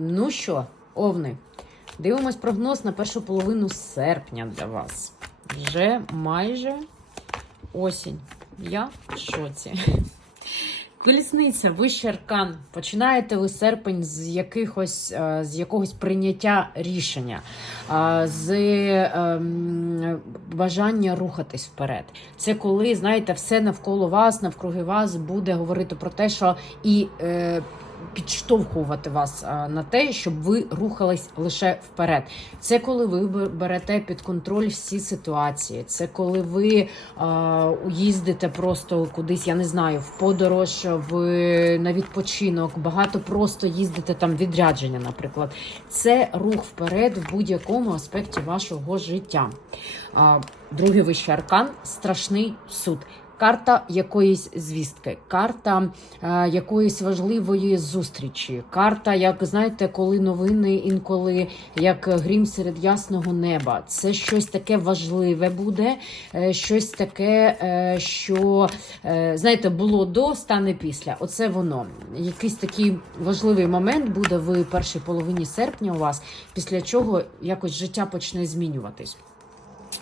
Ну що, овни, дивимось прогноз на першу половину серпня для вас. Вже майже осінь. Я в шоці. Колісниця, вищий аркан. Починаєте ви серпень з якихось е, з якогось прийняття рішення, е, з ем, бажання рухатись вперед. Це коли, знаєте, все навколо вас, навкруги вас буде говорити про те, що і е, підштовхувати вас е, на те, щоб ви рухались лише вперед. Це коли ви берете під контроль всі ситуації. Це коли ви е, їздите просто кудись, я не знаю, в подорож, в на відпочинок, багато просто їздите там відрядження, наприклад. Це рух вперед в будь-якому аспекті вашого життя. Другий вищий аркан страшний суд. Карта якоїсь звістки, карта е, якоїсь важливої зустрічі, карта, як знаєте, коли новини інколи як грім серед ясного неба. Це щось таке важливе буде, е, щось таке, е, що е, знаєте, було до, стане після. Оце воно. Якийсь такий важливий момент буде в першій половині серпня у вас, після чого якось життя почне змінюватись.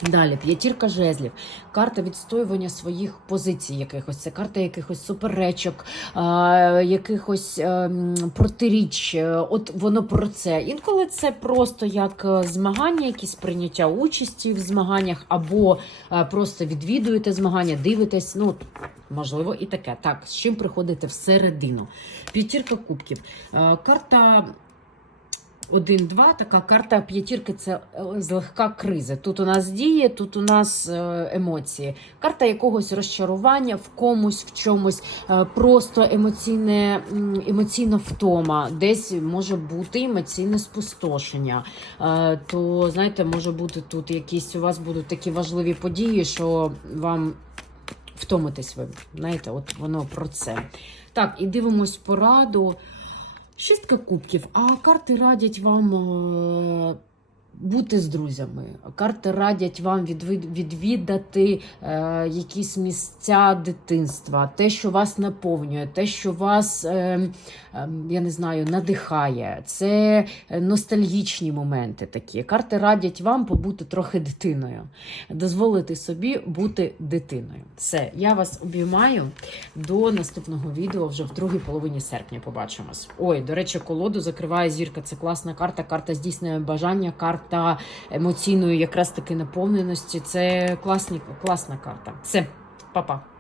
Далі, п'ятірка жезлів, карта відстоювання своїх позицій якихось. Це карта якихось суперечок, а, якихось ем, протиріч. Е, От воно про це. Інколи це просто як е, змагання, якісь прийняття участі в змаганнях, або е, просто відвідуєте змагання, дивитесь. Ну, можливо, і таке. Так, з чим приходите всередину. П'ятірка кубків. Е, Карта. Один-два, така карта п'ятірки це е, злегка криза. Тут у нас діє, тут у нас е, емоції. Карта якогось розчарування в комусь, в чомусь, е, просто емоційне, емоційна втома, десь може бути емоційне спустошення. То, знаєте, може бути тут якісь у вас будуть такі важливі події, що вам втомитесь ви. Знаєте, от воно про це. Так, і дивимось пораду. Шістка кубків. А карти радять вам е, бути з друзями. Карти радять вам відвідати е, якісь місця дитинства, те, що вас наповнює, те, що вас, е, е, я не знаю, надихає. Це ностальгічні моменти такі. Карти радять вам побути трохи дитиною, дозволити собі бути дитиною. Все, я вас обіймаю. До наступного відео вже в другій половині серпня побачимось. Ой, до речі, колоду закриває зірка. Це класна карта. Карта здійснює бажання, карта емоційної якраз таки наповненості. Це класні, класна карта. Все, па-па.